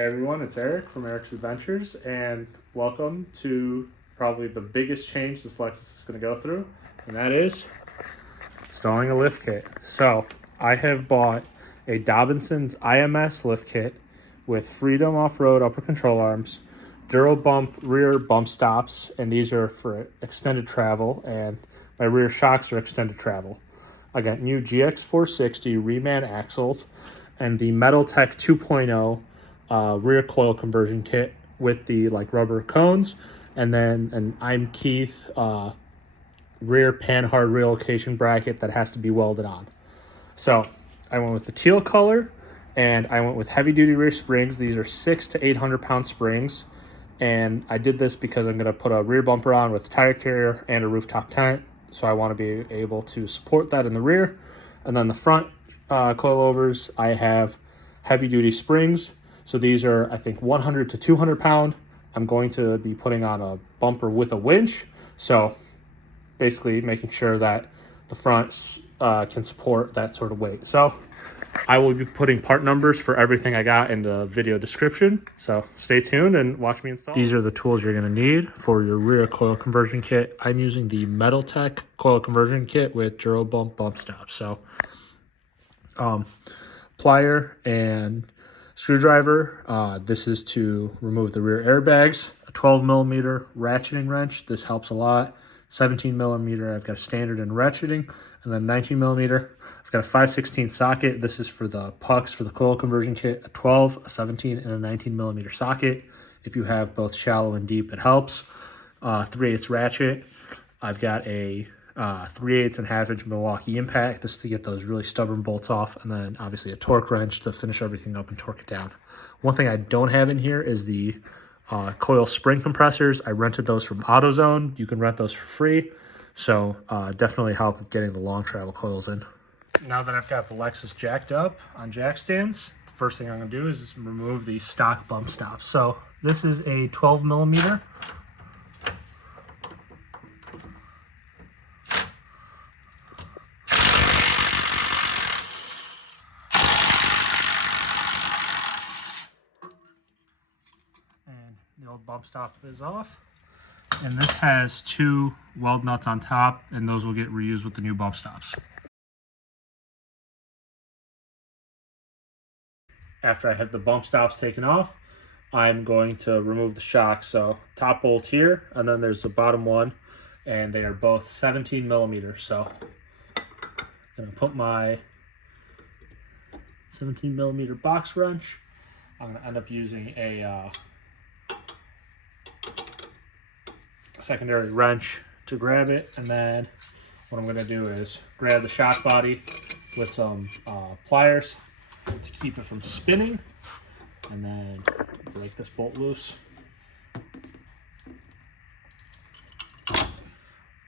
Hey everyone, it's Eric from Eric's Adventures, and welcome to probably the biggest change this Lexus is going to go through, and that is installing a lift kit. So I have bought a Dobinsons IMS lift kit with Freedom off-road upper control arms, Durobump rear bump stops, and these are for extended travel, and my rear shocks are extended travel. I got new GX470 reman axles and the Metaltech 2.0 rear coil conversion kit with the rubber cones, and then an I'm Keith rear Panhard relocation bracket that has to be welded on. So I went with the teal color, and I went with heavy duty rear springs. These are 600 to 800 pound springs, and I did this because I'm going to put a rear bumper on with a tire carrier and a rooftop tent, so I want to be able to support that in the rear. And then the front coilovers, I have heavy duty springs. So these are, I think, 100 to 200 pound. I'm going to be putting on a bumper with a winch. So basically making sure that the front can support that sort of weight. So I will be putting part numbers for everything I got in the video description. So stay tuned and watch me install. These are the tools you're going to need for your rear coil conversion kit. I'm using the Metaltech coil conversion kit with Durobump bump stops. So plier and screwdriver. This is to remove the rear airbags. A 12 millimeter ratcheting wrench. This helps a lot. 17 millimeter, I've got a standard and ratcheting, and then 19 millimeter. I've got a 5/16 socket. This is for the pucks for the coil conversion kit. A 12, a 17, and a 19 millimeter socket. If you have both shallow and deep, it helps. 3/8 ratchet. I've got a 3/8 and half-inch Milwaukee impact. This is to get those really stubborn bolts off, and then obviously a torque wrench to finish everything up and torque it down. One thing I don't have in here is the coil spring compressors. I rented those from AutoZone. You can rent those for free, so definitely help with getting the long travel coils in. Now that I've got the Lexus jacked up on jack stands, the first thing I'm going to do is remove the stock bump stops. So this is a 12 millimeter. And the old bump stop is off. And this has 2 weld nuts on top, and those will get reused with the new bump stops. After I have the bump stops taken off, I'm going to remove the shocks. So top bolt here, and then there's the bottom one, and they are both 17 millimeters. So I'm going to put my 17 millimeter box wrench. I'm going to end up using a secondary wrench to grab it, and then what I'm going to do is grab the shock body with some pliers to keep it from spinning, and then break this bolt loose. I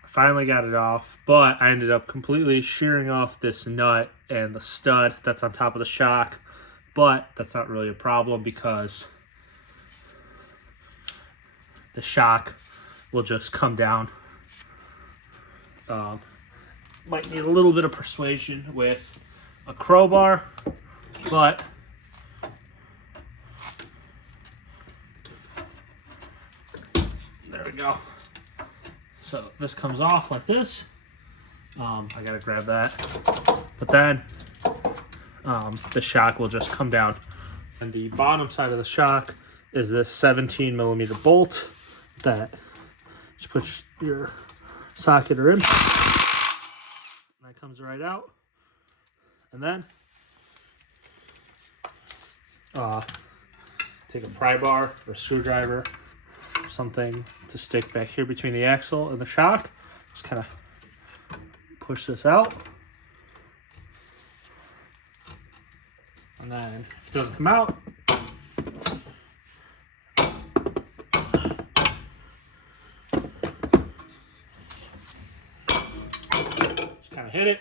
finally got it off, but I ended up completely shearing off this nut and the stud that's on top of the shock, but that's not really a problem because the shock will just come down. Might need a little bit of persuasion with a crowbar, but there we go. So this comes off like this. I gotta grab that, but then the shock will just come down. And the bottom side of the shock is this 17 millimeter bolt that just puts your socket or in. That comes right out. And then take a pry bar or a screwdriver or something to stick back here between the axle and the shock. Just kind of push this out. And then if it doesn't come out, kind of hit it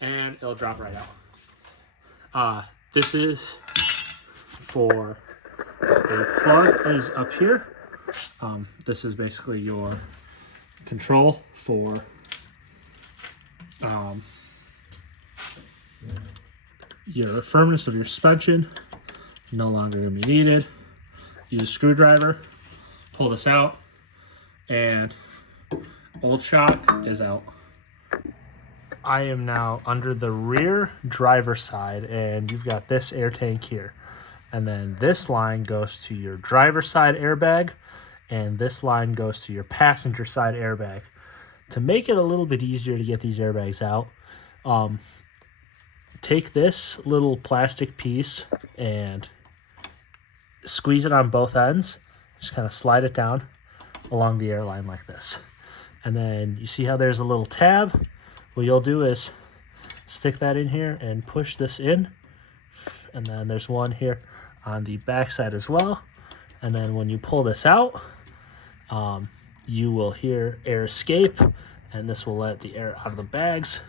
and it'll drop right out. This is for a plug is up here. This is basically your control for your firmness of your suspension. No longer going to be needed. use a screwdriver, pull this out, and old shock is out. I am now under the rear driver's side, and you've got this air tank here. And then this line goes to your driver's side airbag, and this line goes to your passenger side airbag. To make it a little bit easier to get these airbags out, take this little plastic piece and squeeze it on both ends. Just kind of slide it down along the airline like this. And then you see how there's a little tab? What you'll do is stick that in here and push this in. And then there's one here on the back side as well. And then when you pull this out, you will hear air escape, and this will let the air out of the bags.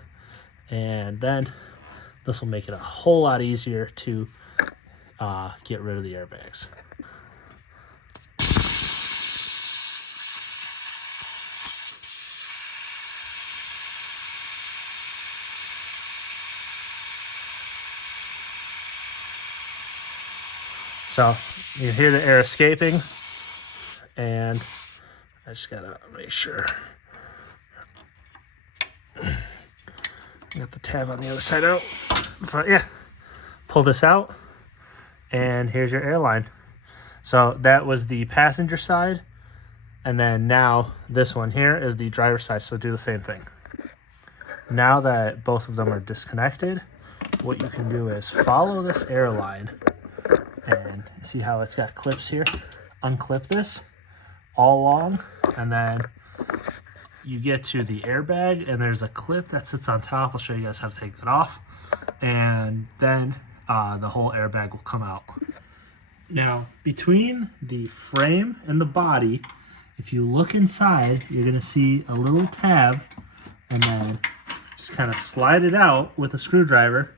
And then this will make it a whole lot easier to get rid of the airbags. So you hear the air escaping, and I just gotta make sure. Got the tab on the other side out. But yeah, pull this out, and here's your airline. So that was the passenger side, and then now this one here is the driver's side, so do the same thing. Now that both of them are disconnected, what you can do is follow this airline, and see how it's got clips here? Unclip this all along, and then you get to the airbag, and there's a clip that sits on top. I'll show you guys how to take that off, and then the whole airbag will come out. Now, between the frame and the body, if you look inside, you're going to see a little tab, and then just kind of slide it out with a screwdriver,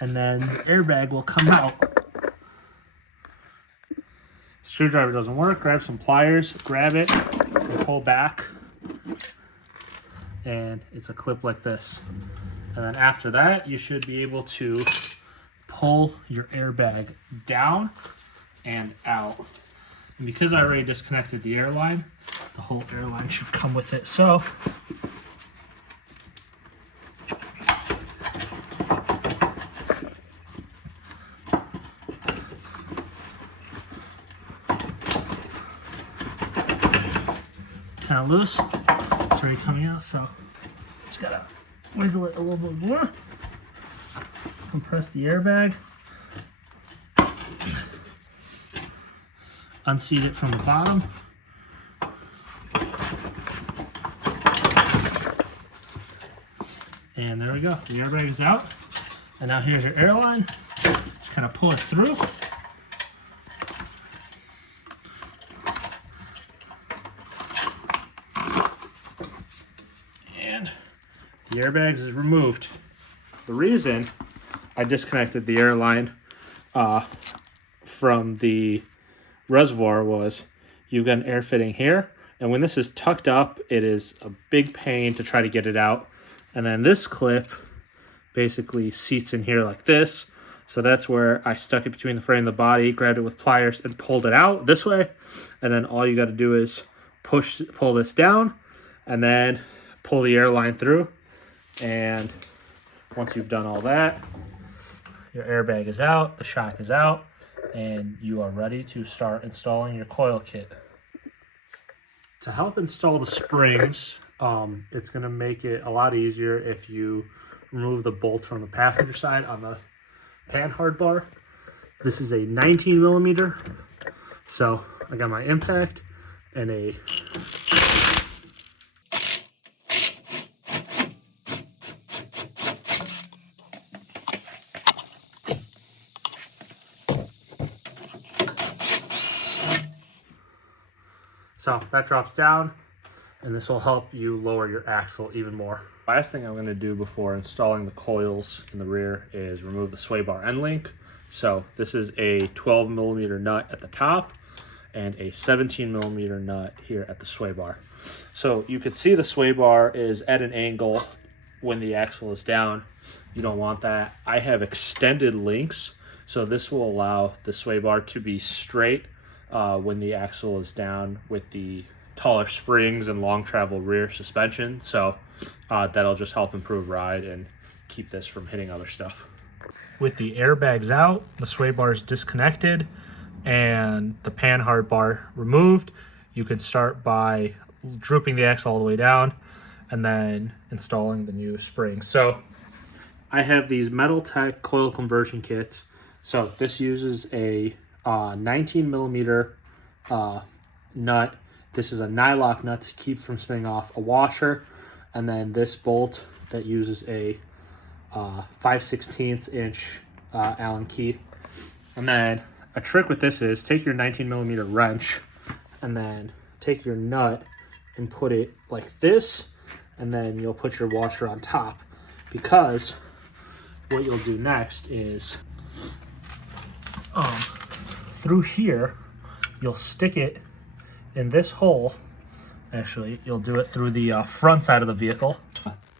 and then the airbag will come out. Screwdriver doesn't work, grab some pliers, grab it, and pull back, and it's a clip like this. And then after that, you should be able to pull your airbag down and out. And because I already disconnected the airline, the whole airline should come with it. So kind of loose, it's already coming out, so just gotta wiggle it a little bit more, compress the airbag, unseat it from the bottom, and there we go, the airbag is out. And now here's your airline, just kind of pull it through. The airbags is removed. The reason I disconnected the airline from the reservoir was you've got an air fitting here, and when this is tucked up, it is a big pain to try to get it out. And then this clip basically seats in here like this. So that's where I stuck it between the frame and the body, grabbed it with pliers, and pulled it out this way. And then all you got to do is pull this down, and then pull the airline through. And once you've done all that, your airbag is out, the shock is out, and you are ready to start installing your coil kit. To help install the springs, it's going to make it a lot easier if you remove the bolt from the passenger side on the Panhard bar. This is a 19 millimeter, so I got my impact and a so that drops down, and this will help you lower your axle even more. Last thing I'm going to do before installing the coils in the rear is remove the sway bar end link. So this is a 12 millimeter nut at the top and a 17 millimeter nut here at the sway bar. So you can see the sway bar is at an angle when the axle is down. You don't want that. I have extended links, so this will allow the sway bar to be straight when the axle is down with the taller springs and long travel rear suspension. So that'll just help improve ride and keep this from hitting other stuff. With the airbags out, the sway bar is disconnected, and the Panhard bar removed, you could start by drooping the axle all the way down and then installing the new spring. So I have these Metal Tech coil conversion kits. So this uses a 19 millimeter nut. This is a nylock nut to keep from spinning off, a washer, and then this bolt that uses a 5/16 inch Allen key. And then a trick with this is take your 19 millimeter wrench and then take your nut and put it like this, and then you'll put your washer on top, because what you'll do next is through here you'll stick it in this hole. Actually, you'll do it through the front side of the vehicle.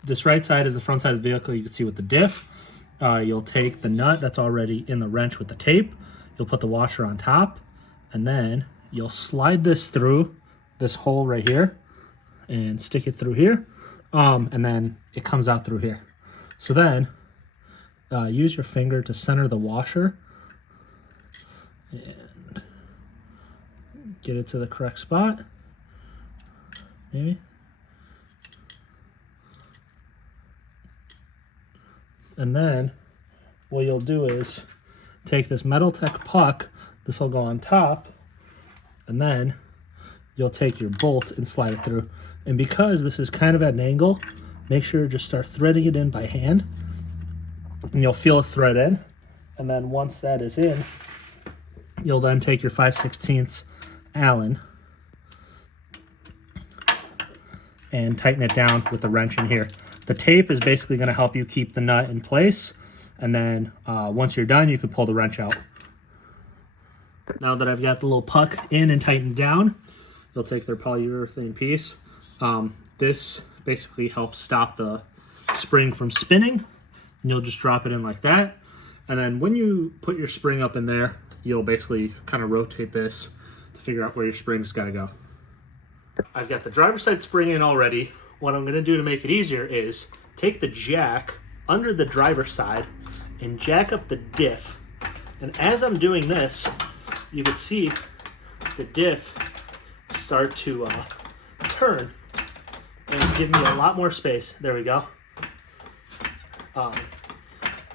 This right side is the front side of the vehicle. You can see with the diff. You'll take the nut that's already in the wrench with the tape. You'll put the washer on top, and then you'll slide this through this hole right here and stick it through here. And then it comes out through here. So then use your finger to center the washer and get it to the correct spot. Maybe. And then what you'll do is take this Metal Tech puck, this will go on top, and then you'll take your bolt and slide it through. And because this is kind of at an angle, make sure to just start threading it in by hand, and you'll feel it thread in. And then once that is in, you'll then take your 5/16 Allen and tighten it down with the wrench in here. The tape is basically going to help you keep the nut in place, and then once you're done, you can pull the wrench out. Now that I've got the little puck in and tightened down, you'll take their polyurethane piece. This basically helps stop the spring from spinning, and you'll just drop it in like that. And then when you put your spring up in there, you'll basically kind of rotate this to figure out where your spring's got to go. I've got the driver's side spring in already. What I'm going to do to make it easier is take the jack under the driver's side and jack up the diff. And as I'm doing this, you can see the diff start to turn and give me a lot more space. There we go.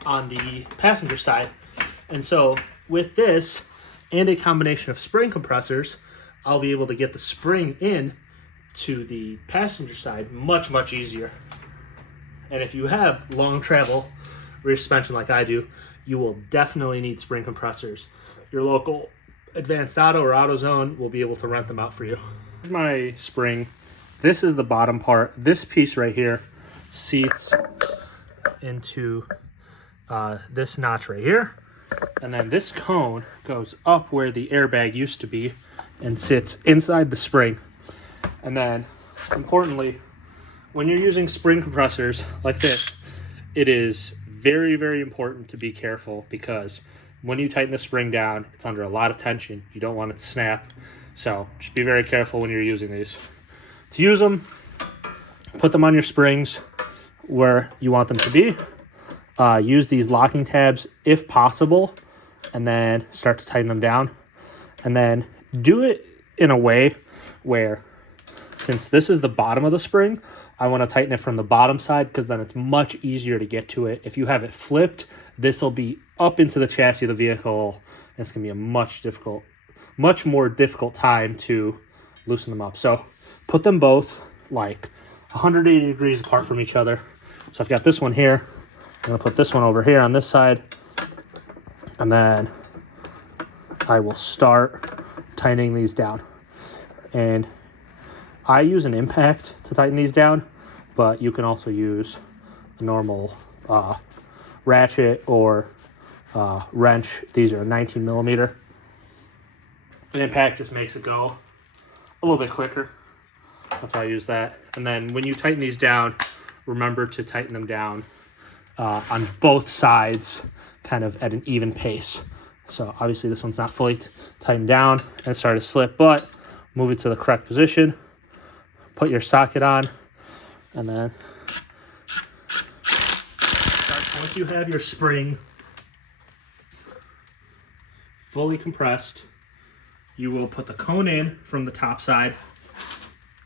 On the passenger side. And so with this and a combination of spring compressors, I'll be able to get the spring in to the passenger side much, much easier. And if you have long travel rear suspension like I do, you will definitely need spring compressors. Your local Advanced Auto or AutoZone will be able to rent them out for you. Here's my spring. This is the bottom part. This piece right here seats into this notch right here. And then this cone goes up where the airbag used to be and sits inside the spring. And then, importantly, when you're using spring compressors like this, it is very, very important to be careful, because when you tighten the spring down, it's under a lot of tension. You don't want it to snap. So just be very careful when you're using these. To use them, put them on your springs where you want them to be. Use these locking tabs if possible, and then start to tighten them down. And then do it in a way where, since this is the bottom of the spring, I want to tighten it from the bottom side, because then it's much easier to get to it. If you have it flipped, this will be up into the chassis of the vehicle, and it's going to be a much more difficult time to loosen them up. So put them both like 180 degrees apart from each other. So I've got this one here. I'm going to put this one over here on this side, and then I will start tightening these down. And I use an impact to tighten these down, but you can also use a normal ratchet or wrench. These are a 19 millimeter. An impact just makes it go a little bit quicker. That's why I use that. And then when you tighten these down, remember to tighten them down on both sides, kind of at an even pace. So obviously this one's not fully tightened down and it started to slip, but move it to the correct position, put your socket on, and then once you have your spring fully compressed, you will put the cone in from the top side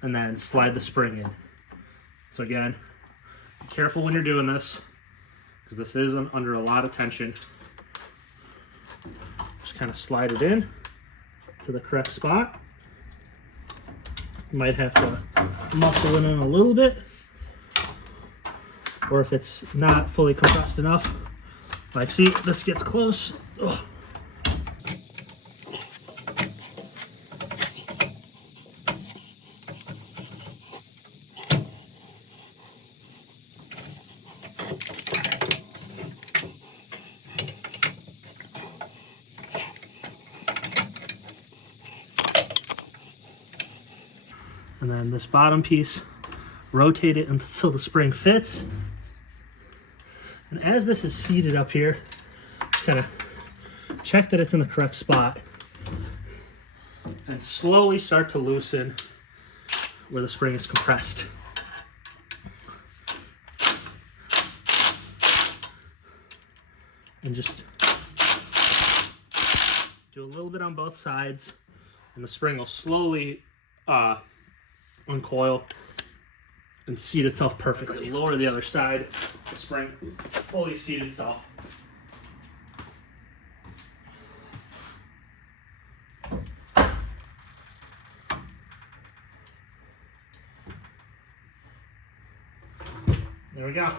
and then slide the spring in. So again, be careful when you're doing this because this is under a lot of tension. Just kind of slide it in to the correct spot. You might have to muscle it in a little bit, or if it's not fully compressed enough, like see, this gets close. Ugh. And then this bottom piece, rotate it until the spring fits. And as this is seated up here, just kind of check that it's in the correct spot and slowly start to loosen where the spring is compressed. And just do a little bit on both sides and the spring will slowly uncoil and seat itself perfectly. Lower the other side, the spring fully seat itself. There we go.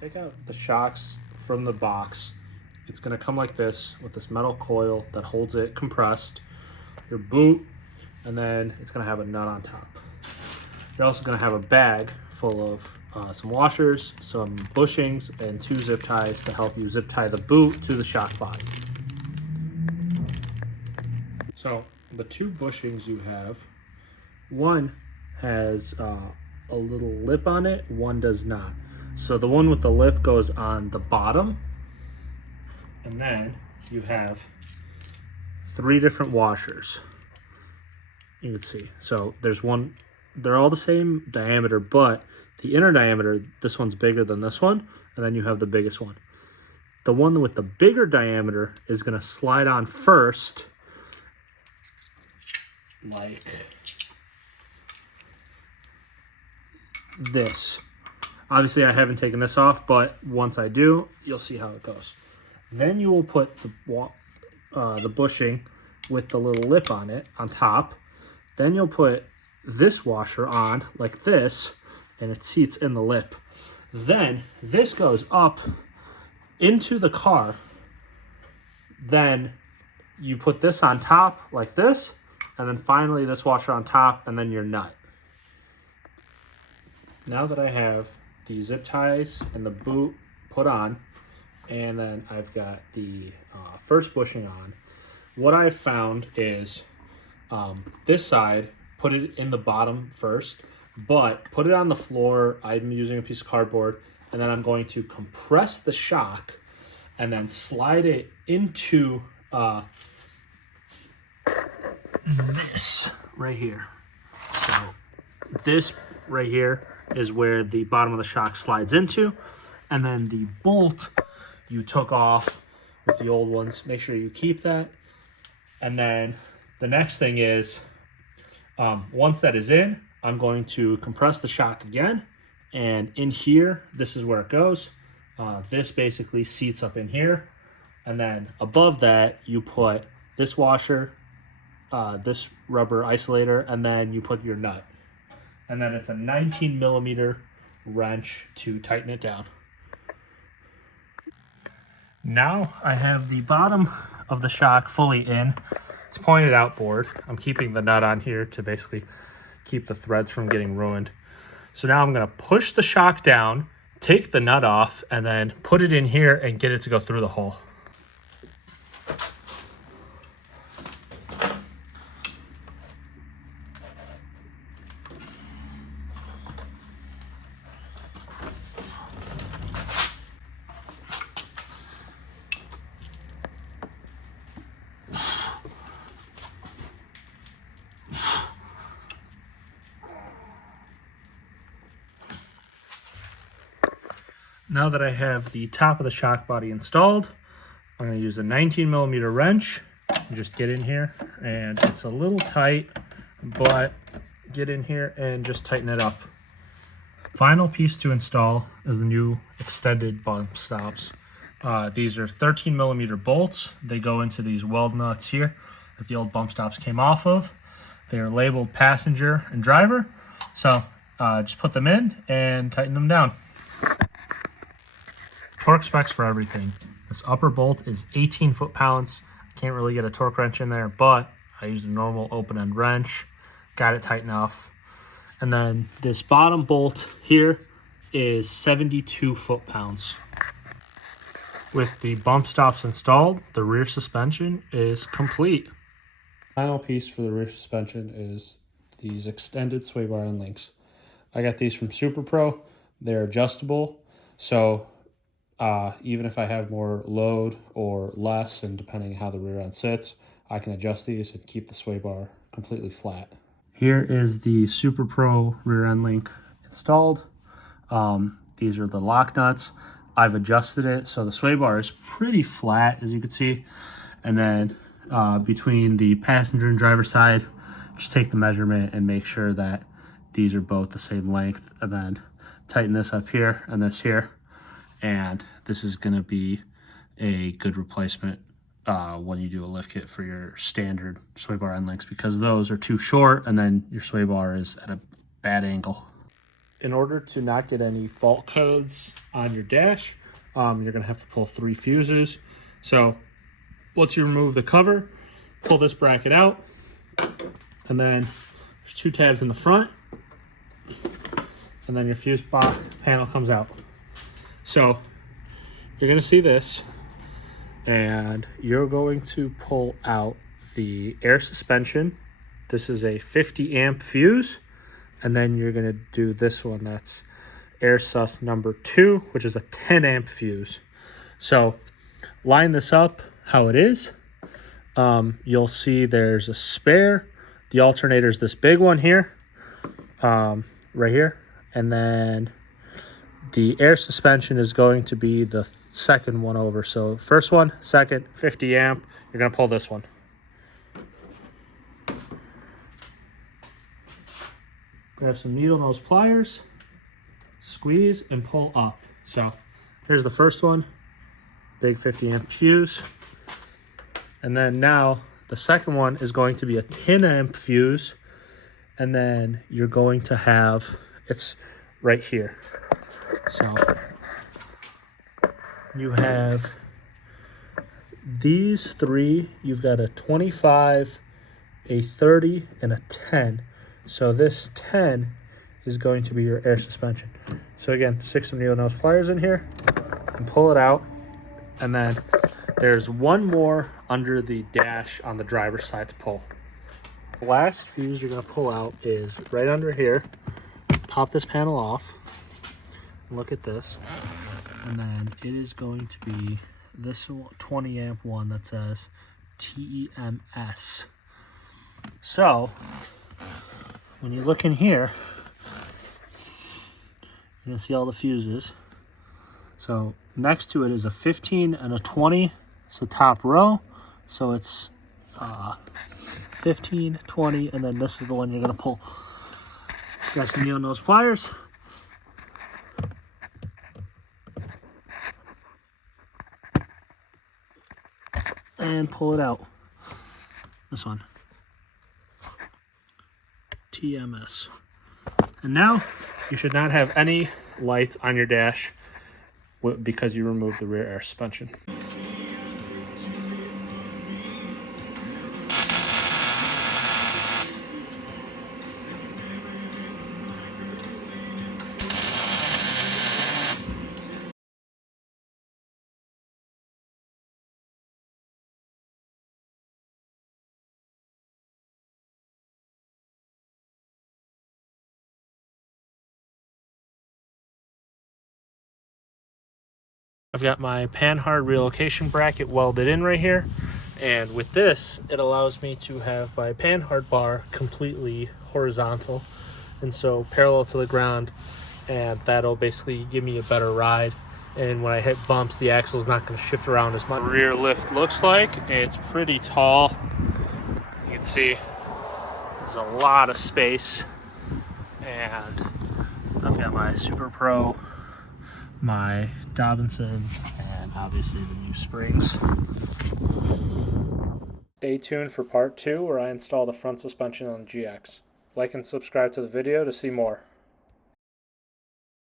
Take out the shocks from the box. It's going to come like this with this metal coil that holds it compressed, your boot, and then it's going to have a nut on top. You're also going to have a bag full of some washers, some bushings, and 2 zip ties to help you zip tie the boot to the shock body. So the 2 bushings you have, one has a little lip on it, one does not. So the one with the lip goes on the bottom, and then you have 3 different washers. You can see. So there's one, they're all the same diameter, but the inner diameter, this one's bigger than this one, and then you have the biggest one. The one with the bigger diameter is going to slide on first, like this. Obviously, I haven't taken this off, but once I do, you'll see how it goes. Then you will put the bushing with the little lip on it on top. Then you'll put this washer on like this, and it seats in the lip. Then this goes up into the car. Then you put this on top like this, and then finally this washer on top, and then your nut. Now that I have the zip ties and the boot put on, and then I've got the first bushing on, what I've found is this side, put it in the bottom first, but put it on the floor. I'm using a piece of cardboard, and then I'm going to compress the shock and then slide it into this right here. So this right here is where the bottom of the shock slides into, and then the bolt you took off with the old ones, make sure you keep that. And then the next thing is, once that is in, I'm going to compress the shock again, and in here, this is where it goes. This basically seats up in here, and then above that you put this washer, this rubber isolator, and then you put your nut. And then it's a 19 millimeter wrench to tighten it down. Now I have the bottom of the shock fully in. It's pointed outboard. I'm keeping the nut on here to basically keep the threads from getting ruined. So now I'm going to push the shock down, take the nut off, and then put it in here and get it to go through the hole. Now that I have the top of the shock body installed, I'm going to use a 19mm wrench and just get in here, and it's a little tight, but get in here and just tighten it up. Final piece to install is the new extended bump stops. These are 13mm bolts. They go into these weld nuts here that the old bump stops came off of. They are labeled passenger and driver, so just put them in and tighten them down. Torque specs for everything. This upper bolt is 18 foot-pounds. Can't really get a torque wrench in there, but I used a normal open-end wrench, got it tight enough. And then this bottom bolt here is 72 foot-pounds. With the bump stops installed, the rear suspension is complete. Final piece for the rear suspension is these extended sway bar and links. I got these from Super Pro. They're adjustable, so even if I have more load or less, and depending how the rear end sits, I can adjust these and keep the sway bar completely flat. Here is the Super Pro rear end link installed. These are the lock nuts. I've adjusted it so the sway bar is pretty flat, as you can see. And then between the passenger and driver side, just take the measurement and make sure that these are both the same length, and then tighten this up here and this here. And this is going to be a good replacement when you do a lift kit for your standard sway bar end links, because those are too short and then your sway bar is at a bad angle. In order to not get any fault codes on your dash, you're going to have to pull 3 fuses. So once you remove the cover, pull this bracket out, and then there's 2 tabs in the front, and then your fuse box panel comes out. So you're going to see this, and you're going to pull out the air suspension. This is a 50 amp fuse, and then you're going to do this one. That's air sus number 2, which is a 10 amp fuse. So line this up how it is. You'll see there's a spare. The alternator is this big one here, right here, and then the air suspension is going to be the second one over. So first one, second, 50 amp. You're going to pull this one. Grab some needle nose pliers, squeeze, and pull up. So here's the first one, big 50 amp fuse. And then now the second one is going to be a 10 amp fuse. And then you're going to have, it's right here. So you have these 3. You've got a 25, a 30, and a 10. So this 10 is going to be your air suspension. So again, stick some needle nose pliers in here and pull it out. And then there's one more under the dash on the driver's side to pull. The last fuse you're going to pull out is right under here. Pop this panel off. Look at this. And then it is going to be this 20 amp one that says TEMS. So when you look in here, you're going to see all the fuses. So next to it is a 15 and a 20. So top row. So it's 15, 20, and then this is the one you're going to pull. Got some needle nose pliers. And pull it out. This one. TMS. And now you should not have any lights on your dash because you removed the rear air suspension. I've got my Panhard relocation bracket welded in right here, and with this it allows me to have my Panhard bar completely horizontal and so parallel to the ground, and that'll basically give me a better ride and when I hit bumps, the axle's not going to shift around as much. Rear lift looks like it's pretty tall. You can see there's a lot of space, and I've got my Super Pro, my Dobinsons, and obviously the new springs. Stay tuned for part 2 where I install the front suspension on the GX. Like and subscribe to the video to see more.